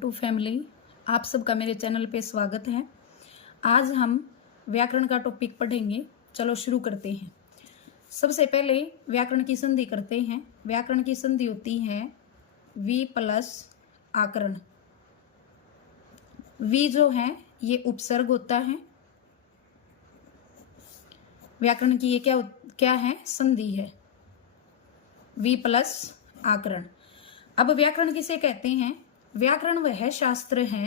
YouTube family, आप सबका मेरे चैनल पे स्वागत है। आज हम व्याकरण का टॉपिक पढ़ेंगे। चलो शुरू करते हैं। सबसे पहले व्याकरण की संधि करते हैं। व्याकरण की संधि होती है वी प्लस आकरण। वी जो है ये उपसर्ग होता है। व्याकरण की ये क्या है? संधि है। वी प्लस आकरण। अब व्याकरण किसे कहते हैं? व्याकरण वह शास्त्र है,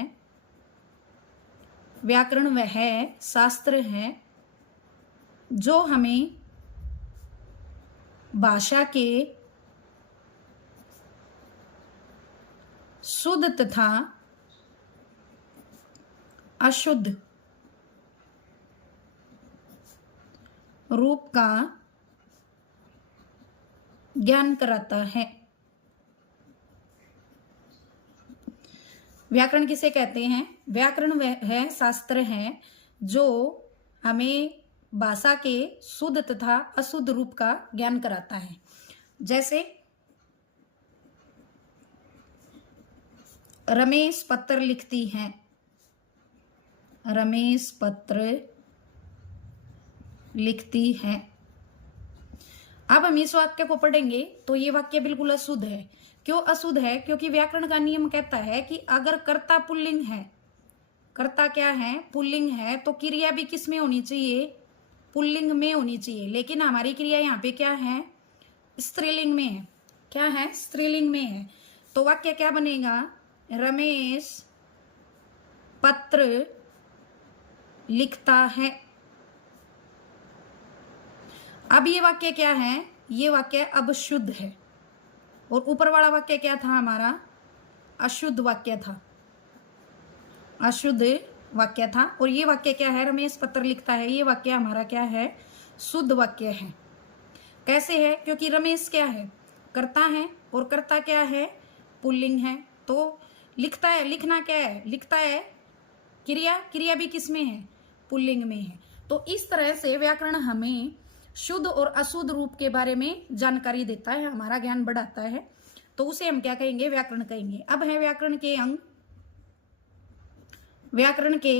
व्याकरण वह शास्त्र है जो हमें भाषा के शुद्ध तथा अशुद्ध रूप का ज्ञान कराता है। व्याकरण किसे कहते हैं? व्याकरण वह शास्त्र है जो हमें भाषा के शुद्ध तथा अशुद्ध रूप का ज्ञान कराता है। जैसे रमेश पत्र लिखती है, रमेश पत्र लिखती है। अब हम इस वाक्य को पढ़ेंगे तो ये वाक्य बिल्कुल अशुद्ध है। क्यों अशुद्ध है? क्योंकि व्याकरण का नियम कहता है कि अगर कर्ता पुल्लिंग है, कर्ता क्या है? पुल्लिंग है, तो क्रिया भी किस में होनी चाहिए? पुल्लिंग में होनी चाहिए। लेकिन हमारी क्रिया यहाँ पे क्या है? स्त्रीलिंग में है। क्या है? स्त्रीलिंग में है। तो वाक्य क्या बनेगा? रमेश पत्र लिखता है। अब ये वाक्य क्या है? ये वाक्य अब शुद्ध है। और ऊपर वाला वाक्य क्या था हमारा? अशुद्ध वाक्य था, अशुद्ध वाक्य था। और ये वाक्य क्या है? रमेश पत्र लिखता है। ये वाक्य हमारा क्या है? शुद्ध वाक्य है। कैसे है? क्योंकि रमेश क्या है? कर्ता है, और कर्ता क्या है? पुल्लिंग है। तो लिखता है, लिखना क्या है? लिखता है क्रिया, क्रिया भी किस में है? पुल्लिंग में है। तो इस तरह से व्याकरण हमें शुद्ध और अशुद्ध रूप के बारे में जानकारी देता है, हमारा ज्ञान बढ़ाता है। तो उसे हम क्या कहेंगे? व्याकरण कहेंगे। अब है व्याकरण के अंग। व्याकरण के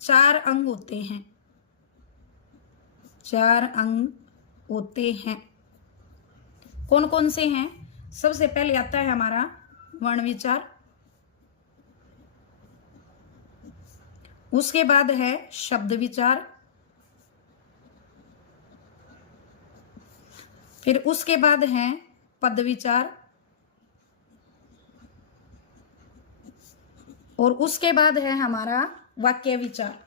4 अंग होते हैं, 4 अंग होते हैं। कौन कौन से हैं? सबसे पहले आता है हमारा वर्ण विचार, उसके बाद है शब्द विचार, फिर उसके बाद है पद विचार, और उसके बाद है हमारा वाक्य विचार।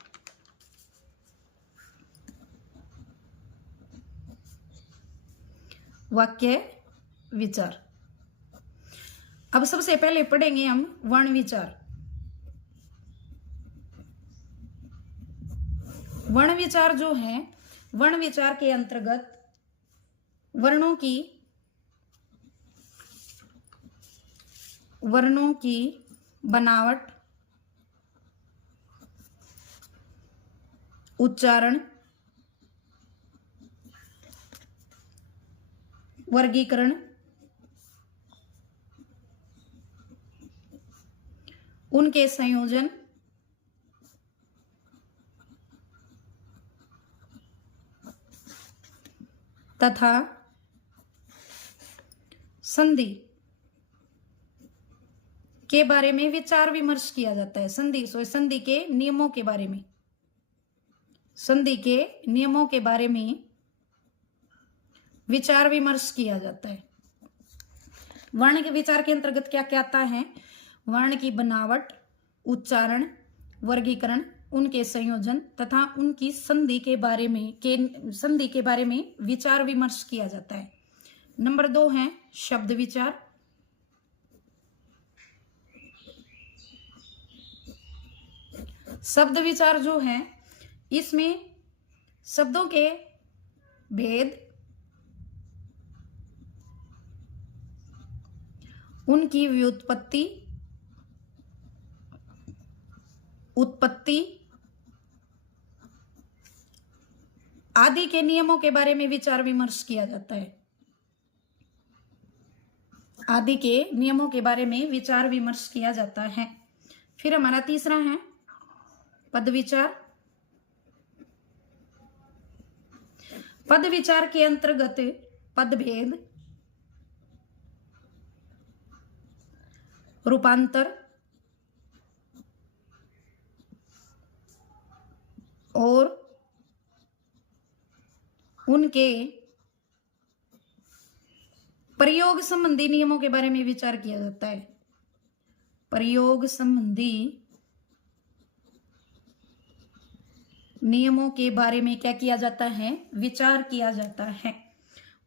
वाक्य विचार। अब सबसे पहले पढ़ेंगे हम वर्ण विचार। वर्ण विचार जो है, वर्ण विचार के अंतर्गत वर्णों की बनावट, उच्चारण, वर्गीकरण, उनके संयोजन, तथा संधि के बारे में विचार विमर्श किया जाता है। संधि के नियमों के बारे में, संधि के नियमों के बारे में विचार विमर्श किया जाता है। वर्ण के विचार के अंतर्गत क्या क्या आता है? वर्ण की बनावट, उच्चारण, वर्गीकरण, उनके संयोजन तथा उनकी संधि के बारे में विचार विमर्श किया जाता है। नंबर 2 है शब्द विचार। शब्द विचार जो है, इसमें शब्दों के भेद, उनकी व्युत्पत्ति, उत्पत्ति आदि के नियमों के बारे में विचार विमर्श किया जाता है। आदि के नियमों के बारे में विचार विमर्श किया जाता है। फिर हमारा तीसरा है पद विचार। पद विचार के अंतर्गत पद भेद, रूपांतर और उनके प्रयोग संबंधी नियमों के बारे में विचार किया जाता है। प्रयोग संबंधी नियमों के बारे में क्या किया जाता है? विचार किया जाता है।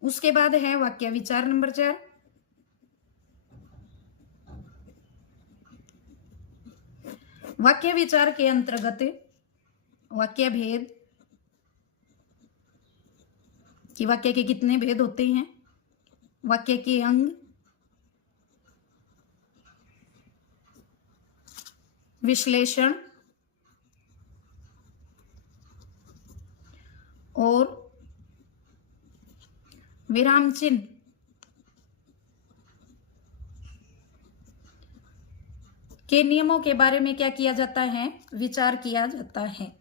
उसके बाद है वाक्य विचार नंबर 4। वाक्य विचार के अंतर्गत वाक्य भेद, कि वाक्य के कितने भेद होते हैं, वाक्य के अंग, विश्लेषण और विराम चिन्ह के नियमों के बारे में क्या किया जाता है? विचार किया जाता है।